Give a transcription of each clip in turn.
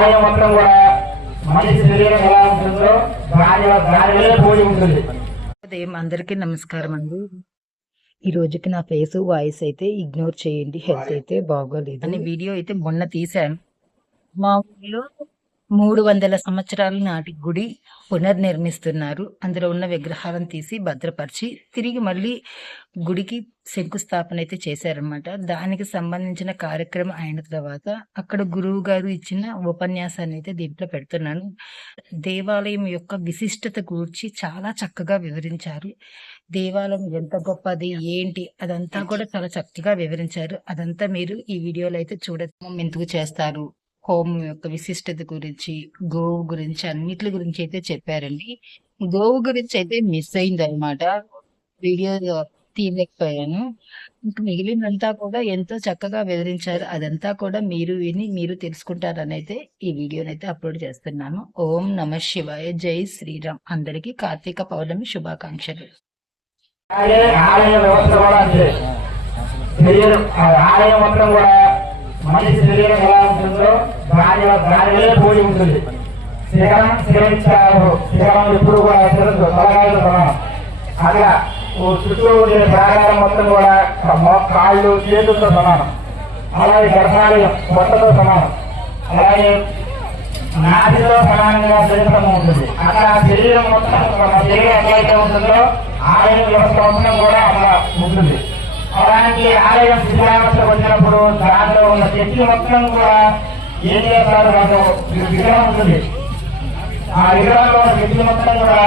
ఆలయం మొత్తం కూడా మనిషి శరీరం ఎలా ఉంటుందో దాని దాని మీద పోలి ఉంటుంది. ఉదయం అందరికీ నమస్కారం అండి. ఈ రోజుకి నా ఫేస్ వాయిస్ అయితే ఇగ్నోర్ చేయండి. హెల్త్ అయితే బాగోలేదు. అని వీడియో అయితే మొన్న తీశాను. మా ఊళ్ళో మూడు వందల సంవత్సరాల నాటి గుడి పునర్నిర్మిస్తున్నారు. అందులో ఉన్న విగ్రహాలను తీసి భద్రపరిచి తిరిగి మళ్ళీ గుడికి శంకుస్థాపన అయితే చేశారనమాట దానికి సంబంధించిన కార్యక్రమం అయిన తర్వాత అక్కడ గురువు గారు ఇచ్చిన ఉపన్యాసాన్ని అయితే దీంట్లో పెడుతున్నాను. దేవాలయం యొక్క విశిష్టత గురించి చాలా చక్కగా వివరించారు. దేవాలయం ఎంత గొప్పది ఏంటి అదంతా కూడా చాలా చక్కగా వివరించారు. అదంతా మీరు ఈ వీడియోలో అయితే చూడటం ఎందుకు చేస్తారు? హోమం యొక్క విశిష్టత గురించి గోవు గురించి అన్నిటి గురించి అయితే చెప్పారండి. గోవు గురించి అయితే మిస్ అయింది అనమాట వీడియో తీయలేకపోయాను. ఇంకా మిగిలినంతా కూడా ఎంతో చక్కగా వివరించారు. అదంతా కూడా మీరు విని మీరు తెలుసుకుంటారని అయితే ఈ వీడియోని అయితే అప్లోడ్ చేస్తున్నాను. ఓం నమ శివాయ. జై శ్రీరామ్. అందరికీ కార్తీక పౌర్ణమి శుభాకాంక్షలు. ఆలయ వ్యవస్థ కూడా ఆలయం మొత్తం కూడా మనిషి శరీరం ఎలా ఉంటుందో దాని దాని మీద ఉంటుంది. శిఖరం శిఖరించారు శిఖరం ఎప్పుడు కూడా శిరస్సు తలగాయలు సమానం అట్లా చుట్టూ ఉండే ప్రాకారం మొత్తం కూడా కాళ్ళు చేతులతో సమానం. అలాగే గర్భాలయం పొట్టతో సమానం. అలాగే నాటిలో సమానంగా శరీరం ఉంటుంది. అక్కడ శరీరం మొత్తం మన శరీరం ఎట్లయితే ఉంటుందో ఆలయం వ్యవస్థ కూడా అలా ఉంటుంది. అలాంటి ఆలయం శిథిలావస్థ వచ్చినప్పుడు దాంట్లో ఉన్న శక్తి మొత్తం కూడా ఏం చేస్తారు వాళ్ళు విగ్రహం ఉంటుంది. ఆ విగ్రహంలో ఉన్న శక్తి మొత్తం కూడా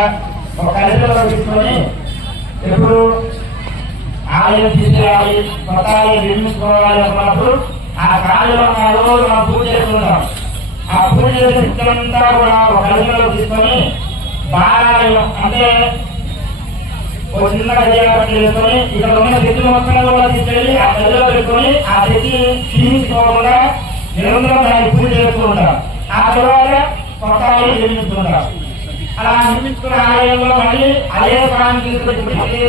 ఒక కలిసిలో తీసుకొని ఎప్పుడు ఆలయం తీసుకురావాలి కొత్త ఆలయం నిర్మించుకోవాలి అనుకున్నప్పుడు ఆ కాలంలో ఆ రోజు మనం పూజ చేసుకుంటాం ఆ పూజ చేసే శక్తులంతా కూడా ఒక కలిసిలో తీసుకొని బాలాలయం అంటే ఒక చిన్న గడియారం చేసుకొని ఇక్కడ ఉన్న శక్తులు మొత్తం కూడా తీసుకెళ్ళి ఆ గదిలో పెట్టుకొని ఆ శక్తి క్షీణించుకోకుండా నిరంతరం దాన్ని పూజ చేస్తూ ఉంటారు. ఆ తర్వాత కొత్త ఆలయం నిర్మించుకుంటాం అలా నిర్మించుకున్న ఆలయంలో మళ్ళీ అదే స్థానం తీసుకొచ్చి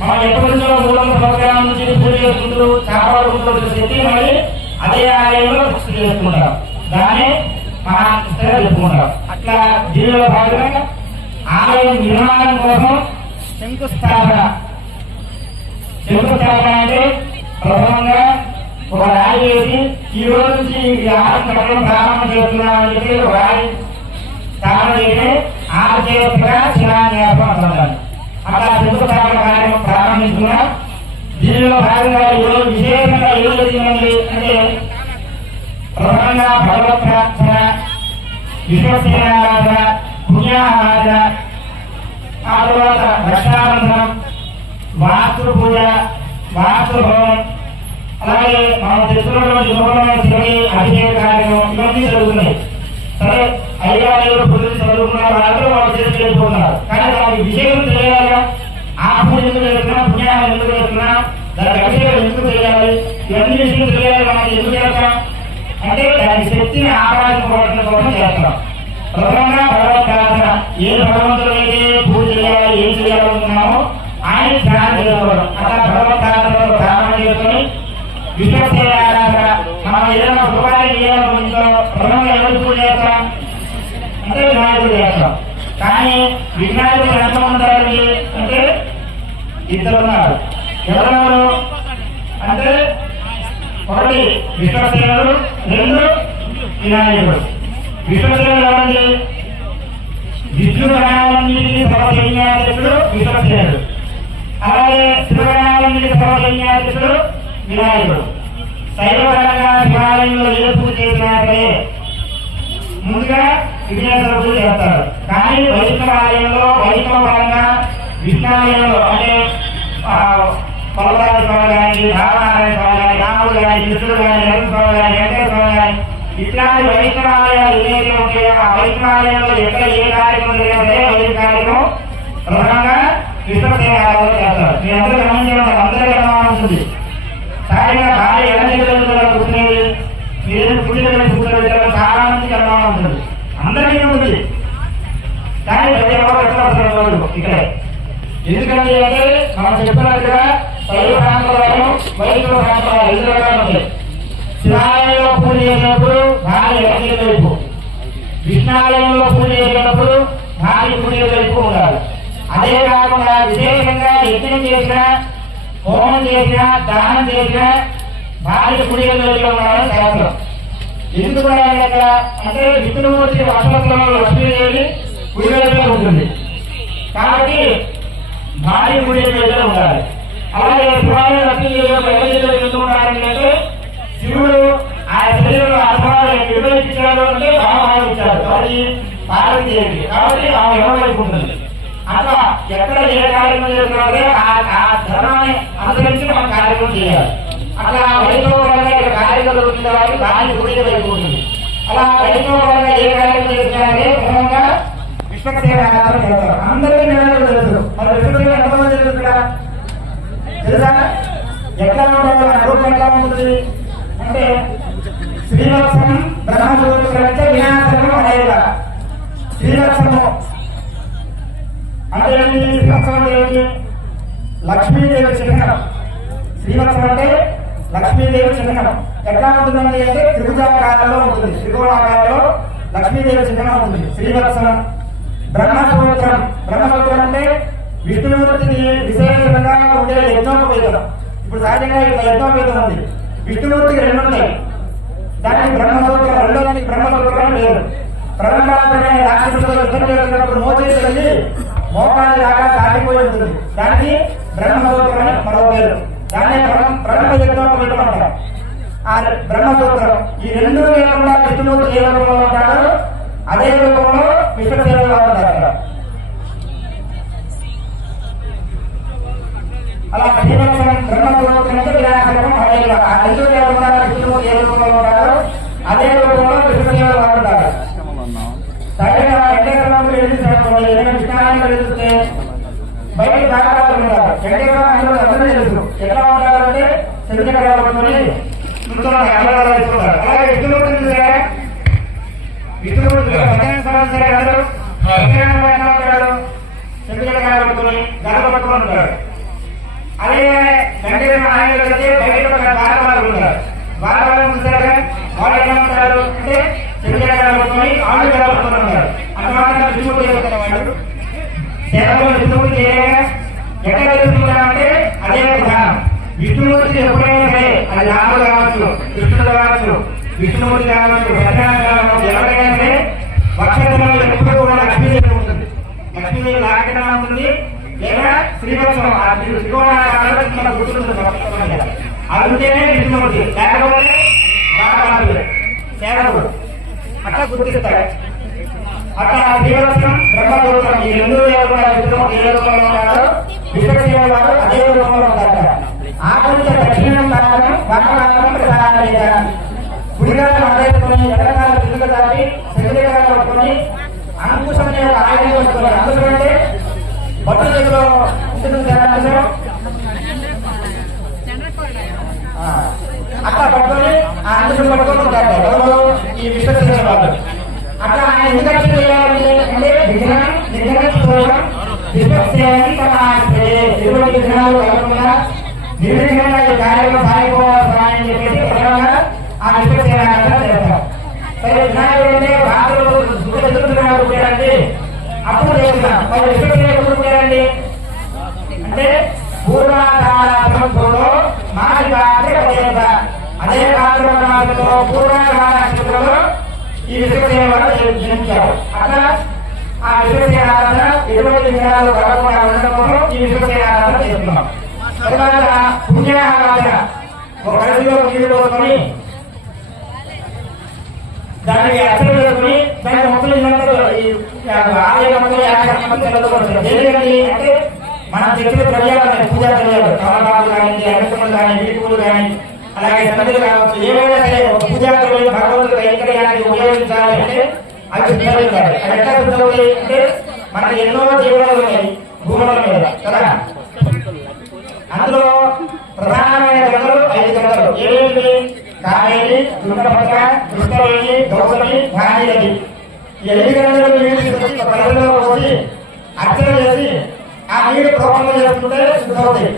మనం ఎప్పటి నుంచో మూడు వందల సంవత్సరాల నుంచి పూజ చేసుకుంటూ కాపాడుకుంటూ వచ్చిన శక్తి మళ్ళీ అదే ఆలయంలో పూజ చేసుకుంటారు దాన్ని మహానిష్టగా చెప్పుకుంటారు. అట్లా దీనిలో భాగంగా ఆలయం నిర్మాణం కోసం శంకుస్థాపన. శంకుస్థాపన అంటే ప్రధానంగా ఒక రాయి వేసి ఈ రోజు నుంచి ఈ ఆలయం కట్టడం ప్రారంభం చేస్తున్నామని చెప్పి ఒక రాయి స్థాపన చేసి ఆ దేవతగా శిలాన్యాసం అంటున్నారు అట్లా శంకుస్థాపన కార్యక్రమం ప్రారంభించుకున్నాం. దీనిలో భాగంగా ఈరోజు విశేషంగా ఏం జరిగిందండి అంటే ప్రధానంగా భగవత్ ప్రార్థన విశ్వసేనారాధన పుణ్యాహారాధన ఆ తర్వాత రక్షాబంధనం వాస్తు పూజ వాస్తు హోమం అలాగే మనం తెలుసుకున్నటువంటి శుభమైన శివుని అభిషేక కార్యక్రమం ఇవన్నీ జరుగుతున్నాయి. సరే అయ్యారు పూజలు చదువుకున్నారు వాళ్ళందరూ వాళ్ళు చేసి చేసుకుంటున్నారు. కానీ దానికి విజయం తెలియాలిగా ఆ పూజ ఎందుకు చేస్తున్నా పుణ్యాలు ఎందుకు చేస్తున్నా దానికి అభిషేకం ఎందుకు తెలియాలి? ఇవన్నీ విషయం తెలియాలి మనకి ఎందుకు చేస్తాం? అంటే దాని శక్తిని ఆరాధించుకోవడం కోసం చేస్తున్నాం. ప్రధానంగా భగవత్ ఏ భగవంతుడు అయితే ఏం చేయాలనుకున్నామో ఆయన ధ్యానం చేసుకోవడం అట్లా భగవత్ ధ్యానం చేసుకొని విశ్వసేన ఆరాధన మనం ఏదైనా ఉపకారం చేయాలనుకుంటో ప్రధానంగా ఎవరు చేస్తాం. అంటే వినాయకుడు చేస్తాం. కానీ వినాయకుడు ఎంతమంది ఉంటారండి అంటే ఇద్దరు ఉన్నారు. ఎవరెవరు? అంటే ఒకటి విశ్వసేనుడు రెండు వినాయకుడు. విశ్వసేనుడు ఎవరండి? విష్ణు గణాలన్నిటికీ సర్వసైన్యాధ్యక్షుడు విశ్వసేనుడు అలాగే శివగణాలన్నిటికీ సర్వసైన్యాధ్యక్షుడు వినాయకుడు. శైవగణంగా శివాలయంలో ఏ పూజ చేసినా ముందుగా విఘ్నేశ్వర పూజ చేస్తారు కానీ వైష్ణవ ఆలయంలో వైష్ణవ పరంగా విష్ణాలయంలో అంటే ఆ, స్వామి గారికి రామనారాయణ స్వామి కానీ రాముడు గారి కృష్ణుడు గారి నరేంద్ర స్వామి కానీ ఇట్లాంటి వైద్యాలయాలు ఏదైతే ఉంటాయో ఆ వైష్ణవ ఎక్కడ ఏ కార్యక్రమం జరిగినా అదే కార్యక్రమం ప్రధానంగా విశ్వసేన ఆలయంలో చేస్తారు. మీ అందరూ గమనించడం అందరికీ అనుమానం ఉంటుంది సహజంగా భార్య ఎలా జరుగుతుందో కూర్చునేది మీరు పుట్టిన కూర్చోబెట్టారు చాలా మంది గమనం ఉంటుంది అందరికీ ఉంటుంది. కానీ ప్రతి ఒక్కరు ఎట్లా ఇక్కడే. ఎందుకంటే అంటే మనం చెప్పినట్టుగా శైవ సాంప్రదాయం వైదిక సాంప్రదాయం రెండు రకాలు ఉంటాయి. కృష్ణాలయంలో పూజ చేసేటప్పుడు భార్య పూజలు వైపు ఉండాలి అదే కాకుండా విశేషంగా యజ్ఞం చేసిన హోమం చేసిన దానం చేసిన భార్య పూజలు వైపు ఉండాలని శాస్త్రం ఎందుకు రాయాలి అంటే విష్ణుమూర్తి వసంతంలో లక్ష్మీదేవి కుడి వైపులో ఉంటుంది. కాబట్టి భారీ కుడి ఉండాలి అలాగే శివాలయ ఇచ్చాడు అది పార్వతీదేవి కాబట్టి ఆ ఎవరి ఉంటుంది. అట్లా ఎక్కడ ఏ కార్యక్రమం చేస్తున్నారో ఆ ధర్మాన్ని అనుసరించి మనం కార్యక్రమం చేయాలి. అట్లా వైభవంగా ఇక్కడ కార్యక్రమం జరుగుతున్న వారికి దాని గురించి వైపు ఉంటుంది. అలా వైభవంగా ఏ కార్యక్రమం చేస్తున్నారో క్రమంగా విశ్వసేవ ఆరాధన చేస్తారు అందరికీ నివేదనలు తెలుసు. మరి విశ్వసేవ ఎంతమంది తెలుసా ఎట్లా అనుభవం ఎట్లా ఉంటుంది? అంటే శ్రీవత్సం బ్రహ్మసూత్రంటే వినాశనం అనేగా శ్రీవత్సము అంటే ఏంటి శ్రీవత్సం అంటే ఏంటి లక్ష్మీదేవి చిహ్నం. శ్రీవత్సం అంటే లక్ష్మీదేవి చిహ్నం. ఎట్లా ఉంటుందండి అంటే త్రిభుజాకారంలో ఉంటుంది. త్రికోణాకారంలో లక్ష్మీదేవి చిహ్నం ఉంటుంది. శ్రీవత్సం బ్రహ్మసూత్రం బ్రహ్మసూత్రం అంటే విష్ణుమూర్తిని విశేషంగా ఉండే యజ్ఞోపవేదం ఇప్పుడు సహజంగా ఇక్కడ యజ్ఞోపవేదం ఉంది. విష్ణుమూర్తికి రెండు ఉన్నాయి. దానికి బ్రహ్మసూత్రం రెండో దానికి బ్రహ్మసూత్రం లేదు ప్రబంధాలనే రాక్షసులతో యుద్ధం చేస్తున్నప్పుడు మోచేసి వెళ్ళి మోకాలి దాకా సాగిపోయి ఉంటుంది దానికి బ్రహ్మసూత్రం అని మరో పేరు దాన్ని బ్రహ్మ బ్రహ్మ యజ్ఞోపవేదం అంటారు ఆ బ్రహ్మసూత్రం ఈ రెండు లేకుండా విష్ణుమూర్తి ఏ రూపంలో ఉంటాడో అదే రూపంలో విశ్వసేవగా ఉంటారు అలా వినాశకరం హరేవ ఆ రెండు దేవతల విష్ణువు ఏ రూపంలో ఉంటారో? అదే రూపంలో విష్ణుదేవ వాడుతారు సరిగా వెంకటరావు ఎదుర్కోవాలి ఏదైనా విష్ణాలను ఎదుర్కొంటే బయట దాఖలాలు ఉంటారు. వెంకటరావు అందరూ అందరూ తెలుసు. ఎట్లా ఉంటారంటే శరీర వేసుకుంటారు అలాగే విష్ణుమూర్తి పద్దెనిమిది సంవత్సరాలు గారు శరీర పట్టుకొని గడప పట్టుకొని ఉంటాడు అదే వెంకటేశ్వర ఆయన వెళ్తే బయట ఒక బాలవాళ్ళు ఉంటారు. బాలవాళ్ళు చూసారా వాళ్ళు ఎలా ఉంటారు అంటే చెవిగా ఆళ్ళు ఉంటారు. అన్నమాట విష్ణుమూర్తి వాళ్ళు సేవలో విష్ణుమూర్తి చేయగా ఎక్కడ అదే విధానం విష్ణుమూర్తి ఎప్పుడైనా సరే అది రాముడు కావచ్చు కృష్ణుడు కావచ్చు విష్ణుమూర్తి కావచ్చు ప్రధాన కావచ్చు ఎవరైనా సరే వక్షస్థలంలో ఎప్పుడు కూడా లక్ష్మీదేవి ఉంటుంది. లక్ష్మీదేవి లాగటం ఉంటుంది లేదా శ్రీవత్సం మన గుర్తుంటుంది వక్షస్థలం మీద. అది విష్ణుమూర్తి లేకపోతే సేవకుడు. అట్లా గుర్తిస్తాడు. అక్కడ శ్రీవత్సం బ్రహ్మగోత్రం ఈ రెండు కూడా విష్ణుమూర్తి ఏ రూపంలో ఉంటారో విశ్వదేవ వారు అదే రూపంలో ఉంటారు ఆకలిత దక్షిణం కారణం వామకాలం ప్రసారం గుడిగాలను ఆదాయించుకొని ఎడగాల పిల్లలు దాటి శరీరాలు పట్టుకొని అంకుశం ఆయుధం పట్టుకొని అంకుశం అంటే బొట్టు దగ్గర ఉంటుంది అంకుశం? అట్లా పట్టుకొని ఆ అంకుశం పట్టుకొని ఈ విశ్వసించిన వాళ్ళు అట్లా ఆయన ఎందుకంటే చేయాలి? అంటే విగ్రహం విగ్రహం స్థూలం విశ్వసేని సమాజే ఇటువంటి విగ్రహాలు కాకుండా నిర్విఘ్నంగా ఈ కార్యక్రమం సాగిపోవాలని చెప్పేసి ప్రధానంగా ఆ విశ్వసేన చేస్తారు. సరే వినాయకుడు అంటే రాత్రులు సుఖ ఎదుగుతున్నారు అప్పుడు చేస్తున్నాం కాలంలో పూర్వాకాల నక్షత్రంలో ఈ విశ్వసేవను జన్మించారు అట్లా ఆ విశ్వసేన ఆరాధన ఎటువంటి విధానాలు కలగకుండా ఉండడంలో ఈ విశ్వసేన ఆరాధన చేస్తున్నాం. తర్వాత పుణ్యారాధన ఒక దానికి అర్థం దాని మొక్కలు ఇళ్ళందరూ ఈ ఆలయ మొక్కలు యాభై అంటే మనం తెచ్చిన ద్రవ్యాలు పూజా ద్రవ్యాలు కమలపాలు కానీ అన్నకములు కానీ వీటిపూలు కానీ అలాగే సన్నిధులు కావచ్చు ఏమైనా సరే ఒక పూజా భగవంతుడు కైంకర్యానికి ఉపయోగించాలి అంటే అవి సిద్ధపడతారు అది ఎట్లా సిద్ధపడి అంటే మనకి ఎన్నో జీవనాలు ఉన్నాయి భూముల మీద కదా? అందులో ప్రధానమైన గంటలు ఐదు గంటలు ఏమేమి కావేరి తుంగభద్ర కృష్ణవేణి గౌతమి ధాన్యది ఈ ఐదు గంటలు నీళ్ళు తీసుకొచ్చి ప్రజల్లో పోసి అర్చన చేసి ఆ నీరు ప్రబంధం చేసుకుంటే శుద్ధవుతాయి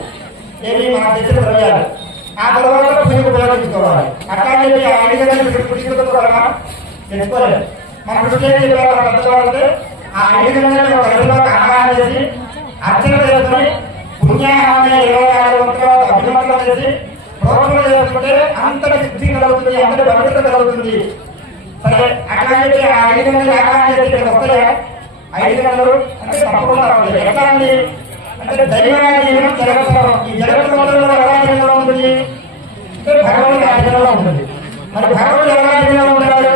ఏమి మన తెచ్చిన ద్రవ్యాలు ఆ తర్వాత పూజకు ఉపయోగించుకోవాలి అట్లా ఐదు తెచ్చుకోలేదు మన ఆ ఐదు గంటలు ఒక ఆహారం చేసి అర్చన చేసుకుని పుణ్యాహాన్ని ఇరవై ఆరు చేసి ప్రోక్షణ చేసుకుంటే అంతటి శుద్ధి కలుగుతుంది అంతటి భద్రత కలుగుతుంది. సరే అట్లాగే ఆ ఐదు గంటలు ఆహారం చేసి ఇక్కడ వస్తాయా ఐదు గంటలు అంటే తప్పకుండా ఎట్లా అండి? అంటే దైవాధీనం జగత్వం ఈ జగత్వంలో ఎలా ఆధీనంలో ఉంటుంది? అంటే భగవంతుడి ఆధీనంలో ఉంటుంది. మరి భగవంతుడు ఎలా ఆధీనంలో ఉంటాడు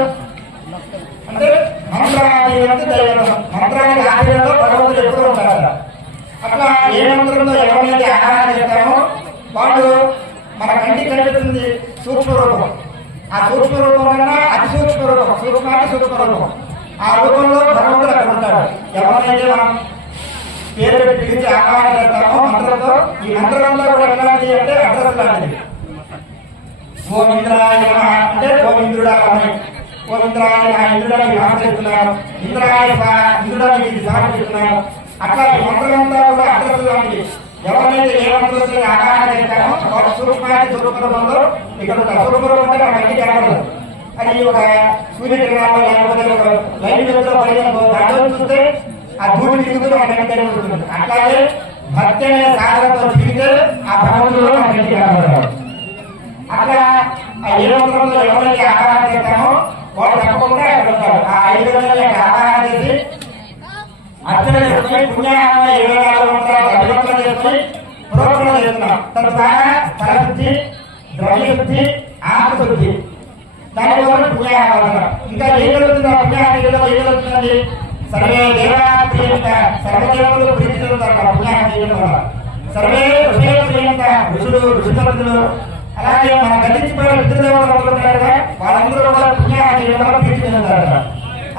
అంటే మంత్రాధీనం అంటే దైవం మంత్రానికి ఆధీనంలో భగవంతుడు ఎప్పుడూ ఉంటాడు అట్లా ఏ మంత్రంలో ఎవరైతే ఆరాధన చేస్తామో వాళ్ళు మన కంటికి కనిపిస్తుంది సూక్ష్మ రూపం. ఆ సూక్ష్మ రూపం కన్నా అతి సూక్ష్మ రూపం. సూక్ష్మాతి సూక్ష్మ రూపం. ఆ రూపంలో భగవంతుడు అక్కడ ఉంటాడు. ఎవరైతే మనం పేరు పెట్టి పిలిచి ఆరాధన చేస్తామో మంత్రంతో ఈ మంత్రంలో కూడా ఎలాంటి అంటే అడ్రస్ లాంటిది అంటే ఓం అని. ఓం ఇంద్రుడా మీకు ఆచరిస్తున్నాను ఇంద్రాయ ఇంద్రుడా మీకు సమర్పిస్తున్నాను అట్లా ఈ మంత్రమంతా కూడా ఎవరైతే ఏ స్వరూపంలో ఇక్కడ ఒక అది ఒక సూర్యకిరణాలు లేకపోతే ఒక లైన్ చూస్తే ఆ ధూళి దిగుతూ మన కంటికి కనబడుతుంది అట్లాగే భక్తి అనే సాధనతో తిరిగితే ఆ భగవంతుడు మన కంటికి కనబడతాడు అక్కడ ఆ ఏ ఎవరైతే ఆహారం చేస్తామో వాళ్ళు తప్పకుండా ఉంటారు ఆ ఐదు గంటల ఆహారం చేసి అర్చన చేసుకుని పుణ్యాహార ఇరవై నాలుగు మంత్రాలు అభివందన చేసుకుని ప్రోక్షణ చేస్తున్నాం తద్వారా స్థలశుద్ధి ద్రవ్యశుద్ధి ఆత్మశుద్ధి. దానివల్ల పుణ్యాహారం ఇంకా ఏం జరుగుతుంది? ఆ ఏదో ఏం సర్వే దేవాప్రియంత సర్వదేవులు ప్రీతించుతారు ఆ చేయడం వల్ల సర్వే ఋషేయంత ఋషులు ఋషులు అలాగే మన గతించిపోయిన రుద్రదేవులు ఉంటారు కదా వాళ్ళందరూ కూడా పుణ్యాహారం చేయడం వల్ల ప్రీతి చెందుతారు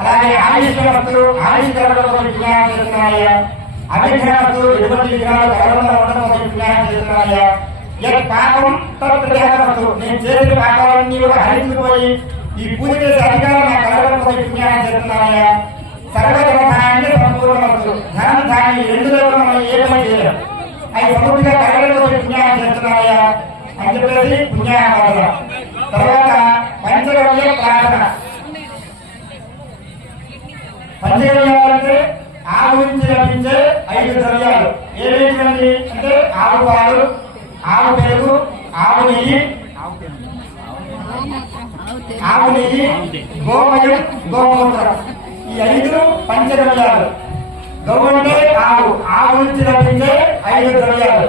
అలాగే ఆయుష్కరస్తులు ఆయుష్కరణలో పుణ్యాహారం చేస్తున్నాయా అభిజ్ఞానస్తులు ఎటువంటి విగ్రహాలు కలవకుండా ఉండడం చేస్తున్నాయా ఏ పాపం తర్వాత నేను చేసిన పాపాలన్నీ కూడా హరించిపోయి ఈ పూజ చేసే అధికారం నా చేస్తున్నాయా సర్వధనాన్ని సంపూర్ణమస్తు ధనం ధాన్యం రెండు మనం ఏమై చేయలేం అవి సమృద్ధిగా కలగడం వల్ల చేస్తున్నాయా అని చెప్పేసి తర్వాత పంచగవ్య ప్రార్థన పంచగవ్యాలంటే ఆవు నుంచి లభించే ఐదు ద్రవ్యాలు ఏమేమిటండి అంటే ఆవు పాలు ఆవు పెరుగు ఆవు నెయ్యి ఆవు నెయ్యి గోమయం గోమూత్రం. ఈ ఐదు పంచద్రవ్యాలు. గౌ అంటే ఆవు ఆవు నుంచి లభించే ఐదు ద్రవ్యాలు.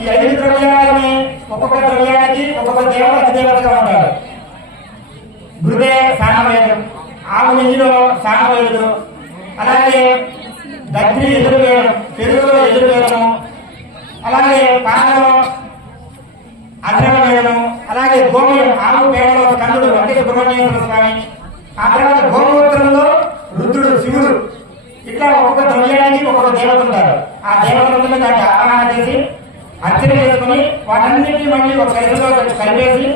ఈ ఐదు ద్రవ్యాలని ఒక్కొక్క ద్రవ్యానికి ఒక్కొక్క దేవత అధిదేవతగా ఉంటారు. గురుదే సానవేదం ఆవు నెయ్యిలో సానవేదం అలాగే దగ్గరి ఎదురువేయడం పెరుగులో ఎదురువేయడం అలాగే పాలలో అధర్వవేయడం అలాగే గోమయం ఆవు పేడలో కన్నుడు అంటే సుబ్రహ్మణ్యేశ్వర స్వామి. ఆ తర్వాత గోమూత్రంలో వృద్ధుడు శివుడు ఇట్లా ఒక్కొక్క ద్రవ్యానికి ఒక్కొక్క దేవత ఉంటారు ఆ దేవతలందరినీ దానికి ఆరాధన చేసి అర్చన చేసుకుని వాటన్నిటిని మళ్ళీ ఒక గదిలో కలిపేసి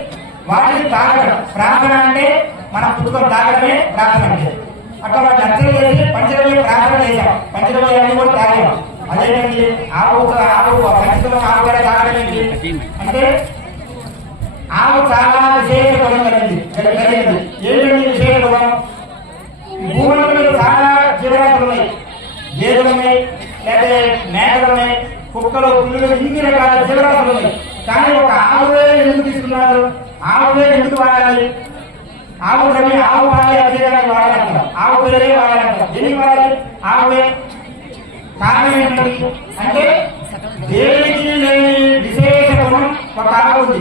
వాటిని తాగడం ప్రార్థన అంటే మన పుట్టుకొని తాగడమే ప్రార్థన అంటే. అట్లా వాటిని అర్చన చేసి పంచరవై ప్రార్థన చేశాం. పంచరవై అన్ని కూడా తాగాం. అదేంటి ఆవు ఆవు పంచరం ఆవు కూడా తాగడం ఏంటి? అంటే ఆవు చాలా విశేష గుణం కలిగింది కలిగింది విశేష గుణం భూముల మీద చాలా జీవరాశులు ఉన్నాయి గేదెలు ఉన్నాయి లేదా మేకలు ఉన్నాయి కుక్కలు పుల్లులు ఇన్ని రకాల జీవరాశులు ఉన్నాయి కానీ ఒక ఆవులే ఎందుకు తీసుకున్నారు? ఆవులే ఎందుకు వాడాలి? ఆవు రవి ఆవు పాలే అధికారాన్ని వాడాలంట. ఆవు పిల్లలే వాడాలంట. దేనికి వాడాలి? ఆవులే కారణం ఏంటంటే అంటే దేనికి లేని విశేష గుణం ఒక ఆవు ఉంది.